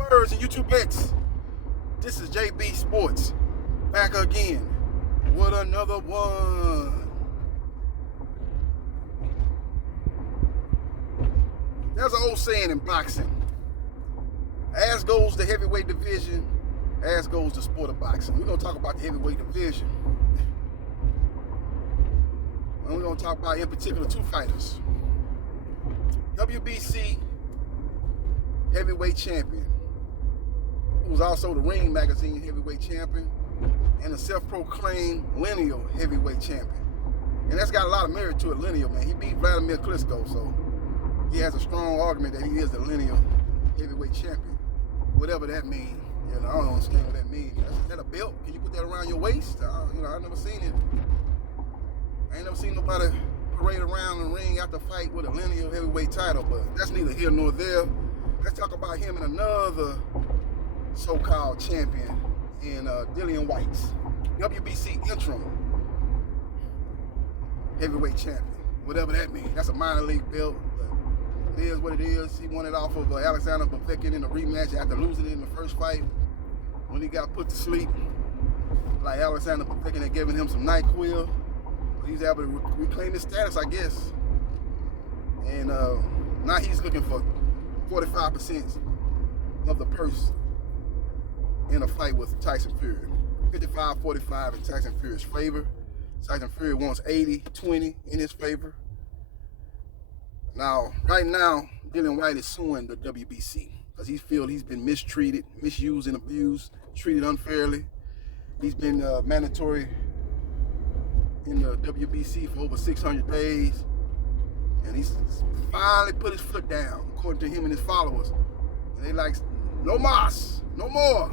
YouTubers and YouTubettes. This is JB Sports, back again with another one. There's an old saying in boxing: as goes the heavyweight division, as goes the sport of boxing. We're going to talk about the heavyweight division. And we're going to talk about, in particular, two fighters. WBC heavyweight champion, who was also the Ring Magazine heavyweight champion, and a self-proclaimed lineal heavyweight champion. And that's got a lot of merit to it, lineal, man. He beat Vladimir Klitschko, so he has a strong argument that he is the lineal heavyweight champion. Whatever that means. You know, I don't understand what that means. Is that a belt? Can you put that around your waist? I've never seen it. I ain't never seen nobody parade around the ring after fight with a lineal heavyweight title, but that's neither here nor there. Let's talk about him and another so-called champion in Fury-Whyte, WBC interim heavyweight champion. Whatever that means. That's a minor league belt, but it is what it is. He won it off of Alexander Povetkin in a rematch after losing it in the first fight when he got put to sleep. Like Alexander Povetkin had given him some NyQuil. He's able to reclaim his status, I guess. And now he's looking for 45% of the purse in a fight with Tyson Fury. 55-45 in Tyson Fury's favor. Tyson Fury wants 80-20 in his favor. Now, right now, Fury-Whyte is suing the WBC because he feels he's been mistreated, misused and abused, treated unfairly. He's been mandatory in the WBC for over 600 days, and he's finally put his foot down, according to him and his followers. And they like, no mas, no more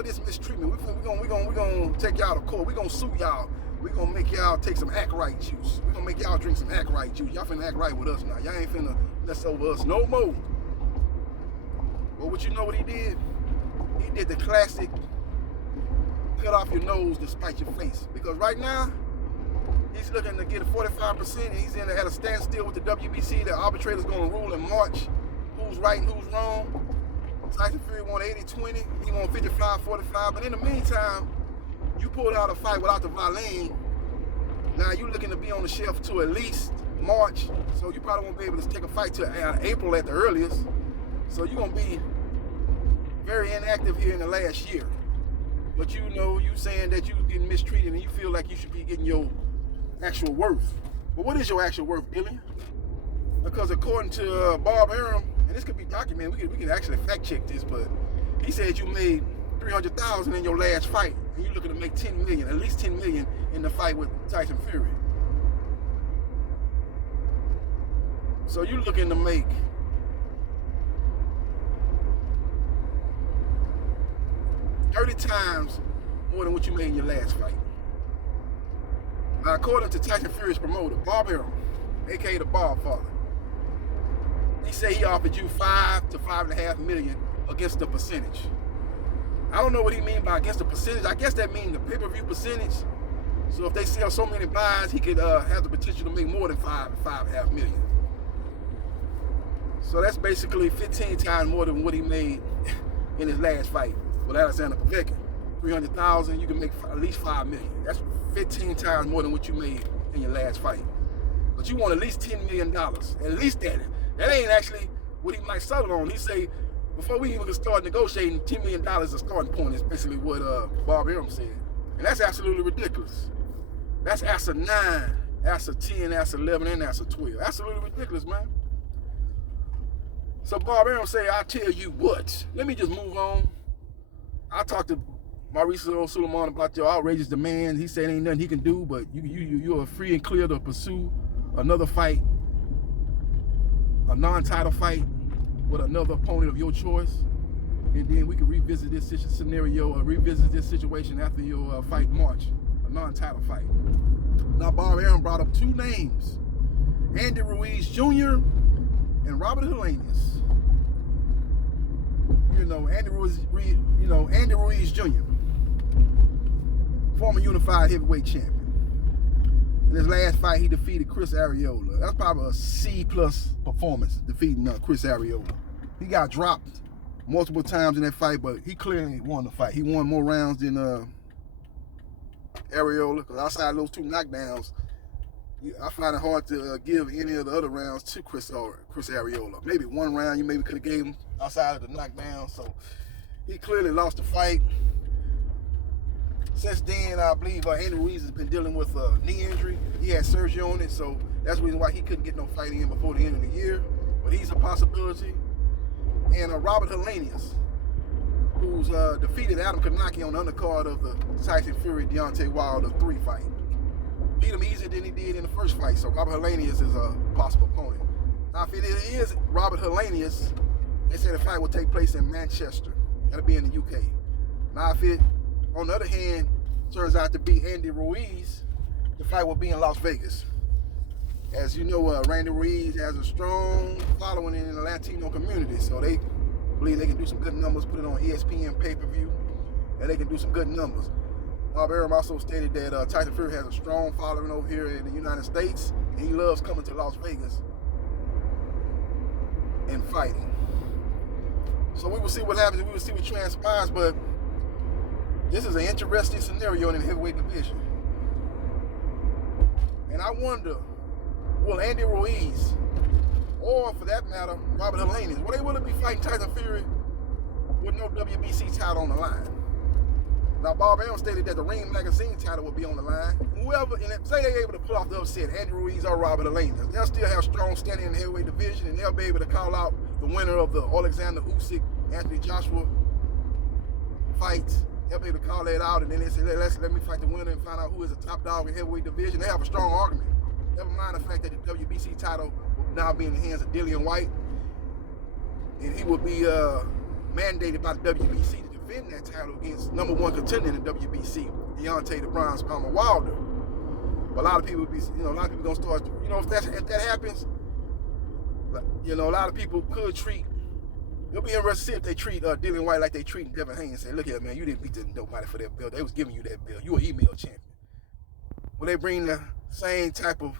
of this mistreatment. We're gonna take y'all to court. We're gonna sue y'all. We're gonna make y'all take some act right juice. We're gonna make y'all drink some act right juice. Y'all finna act right with us now. Y'all ain't finna mess over us no more. Well, what you know what he did? He did the classic cut off your nose to spite your face. Because right now, he's looking to get a 45%, and he's at a standstill with the WBC. The arbitrator's going to rule in March who's right and who's wrong. Tyson Fury won 80-20. He won 55-45. But in the meantime, you pulled out a fight without the Valine. Now you're looking to be on the shelf to at least March. So you probably won't be able to take a fight till April at the earliest. So you're going to be very inactive here in the last year. But you know, you saying that you're getting mistreated and you feel like you should be getting your actual worth. But what is your actual worth, Billy? Because according to Bob Arum, and this could be documented, we can actually fact check this, but he said you made $300,000 in your last fight, and you're looking to make $10 million, at least $10 million in the fight with Tyson Fury. So you're looking to make $30 times more than what you made in your last fight. Now, according to Tyson Fury's promoter, Bob Arum, aka the Bob Father, he said he offered you $5 to $5.5 million against the percentage. I don't know what he means by against the percentage. I guess that means the pay-per-view percentage. So if they sell so many buys, he could have the potential to make more than $5.5 million. So that's basically 15 times more than what he made in his last fight with Alexander Povetkin. $300,000, you can make at least $5 million. That's 15 times more than what you made in your last fight. But you want at least $10 million. At least that. That ain't actually what he might settle on. He say, before we even start negotiating, $10 million is a starting point, is basically what Bob Arum said. And that's absolutely ridiculous. That's ASA 9, ASA 10, ASA 11, and ASA 12. Absolutely ridiculous, man. So Bob Arum say, I tell you what, let me just move on. I talked to Mauricio Suleiman about your outrageous demands. He said ain't nothing he can do, but you are free and clear to pursue another fight, a non-title fight with another opponent of your choice, and then we can revisit this scenario or revisit this situation after your fight in March, a non-title fight. Now Bob Arum brought up two names, Andy Ruiz Jr. and Robert Helenius. Andy Ruiz Jr., former unified heavyweight champion. In his last fight, he defeated Chris Arreola. That's probably a C+ performance, defeating Chris Arreola. He got dropped multiple times in that fight, but he clearly won the fight. He won more rounds than Arreola, because outside of those 2 knockdowns, I find it hard to give any of the other rounds to Chris Arreola. Maybe 1 round you maybe could have gave him outside of the knockdown. So he clearly lost the fight. Since then, I believe Andy Ruiz has been dealing with a knee injury. He had surgery on it, so that's the reason why he couldn't get no fight in before the end of the year. But he's a possibility. And Robert Helenius, who's defeated Adam Kanaki on the undercard of the Tyson Fury Deontay Wilder 3 fight. Beat him easier than he did in the first fight, so Robert Helenius is a possible opponent. Now, if it is Robert Helenius, they say the fight will take place in Manchester. That'll be in the UK. Now, if it, on the other hand, turns out to be Andy Ruiz, the fight will be in Las Vegas. As you know, Andy Ruiz has a strong following in the Latino community, so they believe they can do some good numbers, put it on ESPN pay-per-view, and they can do some good numbers. Bob Arum also stated that Tyson Fury has a strong following over here in the United States, and he loves coming to Las Vegas and fighting. So we will see what happens, we will see what transpires, but this is an interesting scenario in the heavyweight division. And I wonder, will Andy Ruiz, or for that matter, Robert Helenius, will they really be fighting Tyson Fury with no WBC title on the line? Now, Bob Arum stated that the Ring Magazine title will be on the line. Whoever, and say they're able to pull off the upset, Andy Ruiz or Robert Helenius, they'll still have strong standing in the heavyweight division, and they'll be able to call out the winner of the Alexander Usyk, Anthony Joshua fight. They'll be able to call that out, and then they say, let me fight the winner and find out who is the top dog in heavyweight division. They have a strong argument. Never mind the fact that the WBC title will now be in the hands of Dillian Whyte, and he will be mandated by the WBC to defend that title against #1 contender in the WBC, Deontay the Bronze Bomber Wilder. But a lot of people would be, a lot of people gonna start, if that happens, a lot of people could treat. It'll be interesting to see if they treat Dillian Whyte like they treat Devin Haney. Say, look here, man, you didn't beat nobody for that belt. They was giving you that belt. You were email champion. Will they bring the same type of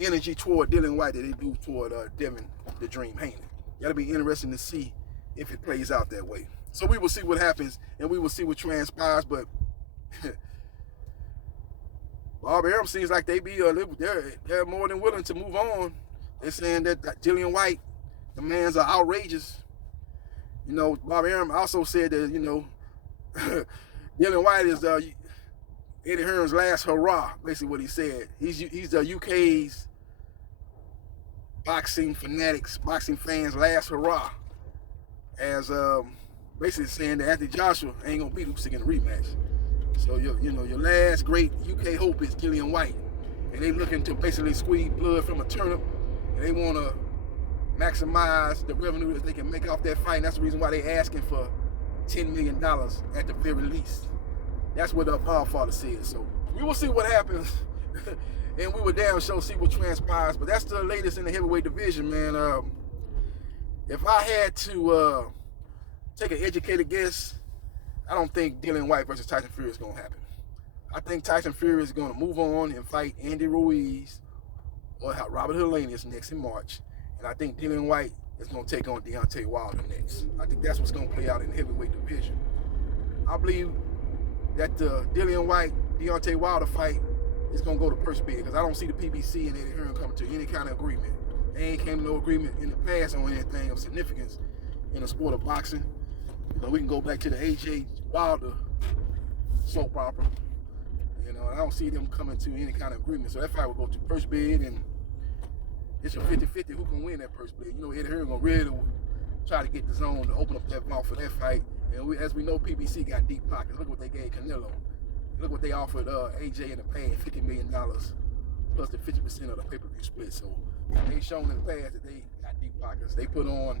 energy toward Dillian Whyte that they do toward Devin the Dream Haney? That'll be interesting to see if it plays out that way. So we will see what happens, and we will see what transpires. But Bob Arum seems like they're more than willing to move on. They're saying that Dillian Whyte, the man's are outrageous. Bob Arum also said that, Dillian Whyte is Eddie Hearn's last hurrah, basically what he said. He's the UK's boxing fanatics, boxing fans' last hurrah. As basically saying that Anthony Joshua ain't gonna beat Usyk in the rematch. So your last great UK hope is Dillian Whyte. And they looking to basically squeeze blood from a turnip, and they wanna maximize the revenue that they can make off that fight, and that's the reason why they're asking for $10 million at the very least. That's what the Godfather said. So we will see what happens, and we will damn sure see what transpires. But that's the latest in the heavyweight division, man. If I had to take an educated guess, I don't think Dillian Whyte versus Tyson Fury is going to happen. I think Tyson Fury is going to move on and fight Andy Ruiz or Robert Helenius next in March. And I think Dillian Whyte is going to take on Deontay Wilder next. I think that's what's going to play out in the heavyweight division. I believe that the Dillian Whyte, Deontay Wilder fight is going to go to purse bid, because I don't see the PBC and Eddie Hearn coming to any kind of agreement. They ain't came to no agreement in the past on anything of significance in the sport of boxing. We can go back to the A.J. Wilder soap opera. I don't see them coming to any kind of agreement. So that fight will go to purse bid, and it's a 50-50 who can win that purse bid. Eddie Hearn gonna really try to get the zone to open up that vault for that fight. And as we know, PBC got deep pockets. Look what they gave Canelo. Look what they offered AJ in the past, $50 million plus the 50% of the pay-per-view split. So they've shown in the past that they got deep pockets. They put on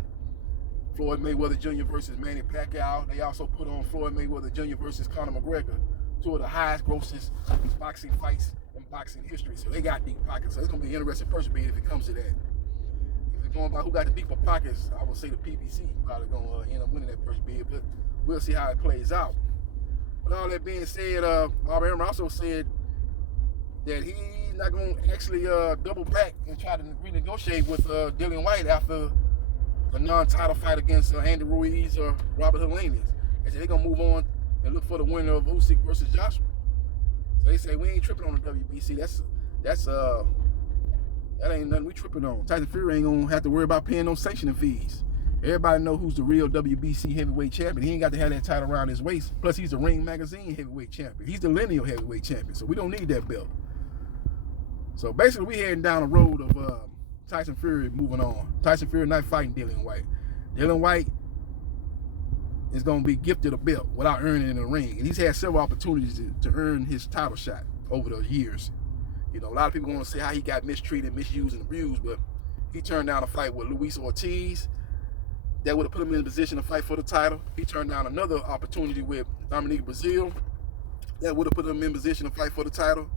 Floyd Mayweather Jr. versus Manny Pacquiao. They also put on Floyd Mayweather Jr. versus Conor McGregor, two of the highest grossest boxing fights in boxing history. So they got deep pockets. So it's going to be an interesting purse bid if it comes to that. If it's going by who got the deeper pockets, I would say the PBC probably going to end up winning that purse bid, but we'll see how it plays out. With all that being said, Bob Arum also said that he's not going to actually double back and try to renegotiate with Dillian Whyte after a non-title fight against Andy Ruiz or Robert Helenius. They say they're gonna move on and look for the winner of Usyk versus Joshua. So they say we ain't tripping on the WBC. That ain't nothing we tripping on. Tyson Fury ain't gonna have to worry about paying no sanctioning fees. Everybody know who's the real WBC heavyweight champion. He ain't got to have that title around his waist. Plus, he's the Ring Magazine heavyweight champion. He's the lineal heavyweight champion, so we don't need that belt. So basically, we heading down the road of Tyson Fury moving on. Tyson Fury not fighting Dillian Whyte. Dillian Whyte is going to be gifted a belt without earning it in the ring. And he's had several opportunities to earn his title shot over the years. You know, a lot of people want to say how he got mistreated, misused, and abused, but he turned down a fight with Luis Ortiz. That would have put him in a position to fight for the title. He turned down another opportunity with Dominique Brazil. That would have put him in position to fight for the title.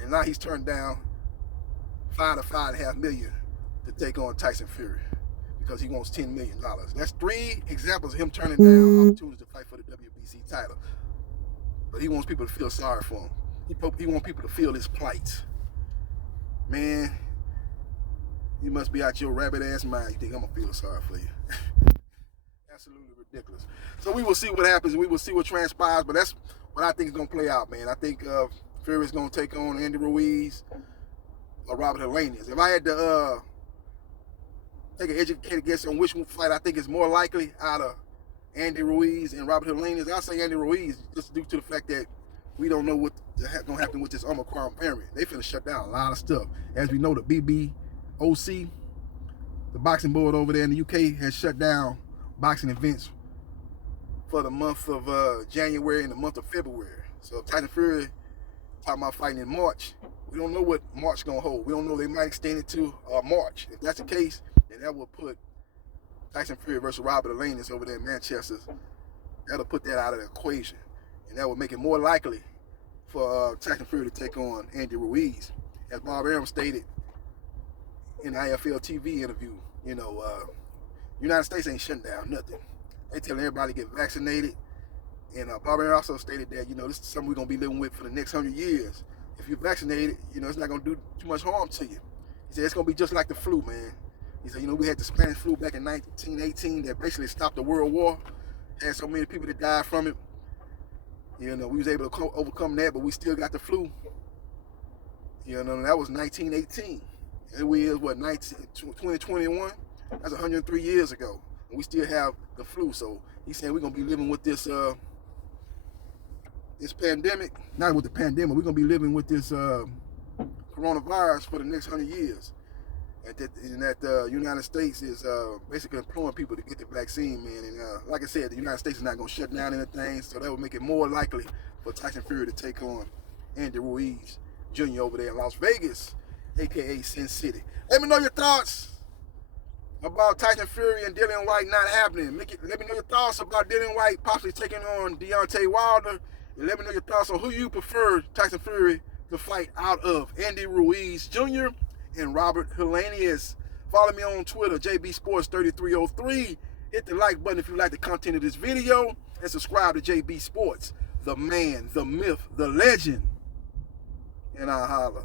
And now he's turned down $5 to $5.5 million to take on Tyson Fury because he wants $10 million. That's 3 examples of him turning down opportunities to fight for the WBC title. But he wants people to feel sorry for him. He wants people to feel his plight. Man, you must be out your rabbit ass mind. You think I'm gonna feel sorry for you? Absolutely ridiculous. So we will see what happens. We will see what transpires. But that's what I think is gonna play out, man. I think Fury is gonna take on Andy Ruiz or Robert Helenius. If I had to take an educated guess on which fight I think is more likely out of Andy Ruiz and Robert Helenius, I'll say Andy Ruiz, just due to the fact that we don't know what's gonna happen with this Omicron variant. They finna shut down a lot of stuff. As we know, the BBOC, the boxing board over there in the UK, has shut down boxing events for the month of January and the month of February. So if Tyson Fury talking about fighting in March, we don't know what March gonna hold. We don't know, they might extend it to March. If that's the case, then that will put Tyson Fury versus Robert Helenius over there in Manchester. That'll put that out of the equation. And that would make it more likely for Tyson Fury to take on Andy Ruiz. As Bob Arum stated in the IFL TV interview, you know, United States ain't shutting down nothing. They telling everybody to get vaccinated. And Bob Arum also stated that, you know, this is something we're going to be living with for the next 100 years. If you're vaccinated, you know, it's not going to do too much harm to you. He said it's going to be just like the flu, man. He said, you know, we had the Spanish flu back in 1918 that basically stopped the World War. Had so many people that died from it. You know, we was able to overcome that, but we still got the flu. You know, that was 1918. And we is, what, 2021? That's 103 years ago. And we still have the flu. So he's saying we're going to be living with this this pandemic. Not with the pandemic. We're going to be living with this coronavirus for the next 100 years. And that the United States is basically imploring people to get the vaccine, man. And like I said, the United States is not going to shut down anything, so that would make it more likely for Tyson Fury to take on Andy Ruiz Jr. over there in Las Vegas, a.k.a. Sin City. Let me know your thoughts about Tyson Fury and Dillian Whyte not happening. Let me know your thoughts about Dillian Whyte possibly taking on Deontay Wilder. And let me know your thoughts on who you prefer Tyson Fury to fight out of, Andy Ruiz Jr. and Robert Helenius. Follow me on Twitter, JBsports3303. Hit the like button if you like the content of this video. And subscribe to JB Sports, the man, the myth, the legend. And I'll holla.